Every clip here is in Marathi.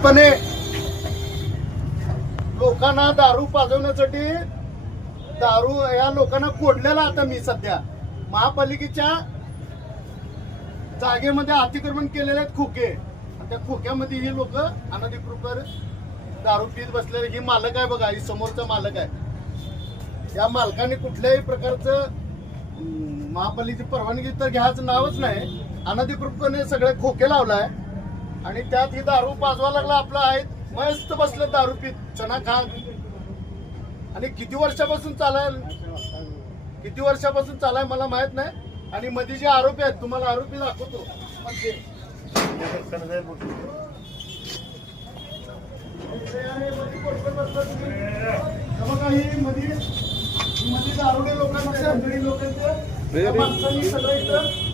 अधिकृतपणे लोकांना दारू पाजवण्यासाठी दारू या लोकांना कोडलेला आता मी सध्या. महापालिकेच्या जागेमध्ये अतिक्रमण केलेले आहेत खोके. आणि त्या खोक्यामध्ये ही लोक अनधिकृत दारू पीत बसलेले ही मालक आहे बघा ही समोरचा मालक आहे. या मालकाने कुठल्याही प्रकारचं महापालिकेची परवानगी तर घ्यायचं नावच नाही. अनधिकृतपणे सगळे खोके लावलाय. आणि त्यात ही दारू पाजवा लागला आपला आहे. मस्त बसले दारू पीत चना खान आणि किती वर्षापासून चालाय किती वर्षापासून चालाय मला माहीत नाही. आणि मध्ये जे आरोपी आहेत तुम्हाला आरोपी दाखवतो. मध्ये. हे ही ही दारुडे लोकांचे अंधळी लोकांचे सगळं इथं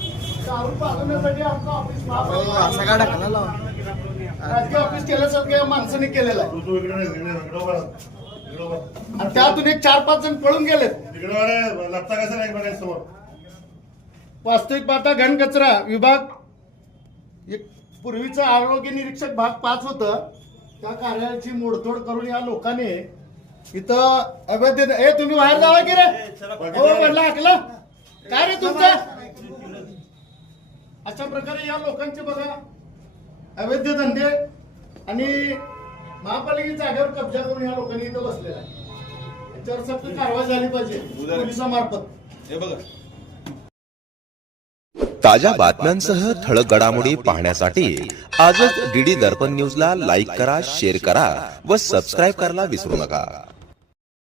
राजकीय ऑफिस केल्यासारखं या माणसाने केलेलं आहे. आणि त्यातून एक चार पाच जण पळून गेलेत. वास्तविक पाहता घनकचरा विभाग एक पूर्वीचं आरोग्य निरीक्षक भाग पाच होतं. त्या कार्यालयाची मोडतोड करून या लोकांनी इथं अवैध ए तुम्ही बाहेर जावा की रे? हो म्हटलं ऐकलं काय रे तुमचं? अशा प्रकारे या लोकांचे बघा अवैध धंदे आणि महापालिकेच्या जागेवर कब्जा करून या लोकांनी इथं बसलेला आहे. याच्यावर सक्त कारवाई झाली पाहिजे पोलिसांमार्फत. हे बघा. ताज्या बातम्यांसह ठळक घडामोडी पाहण्यासाठी आजच डीडी दर्पण न्यूजला लाईक करा शेअर करा व सबस्क्राईब करायला विसरू नका.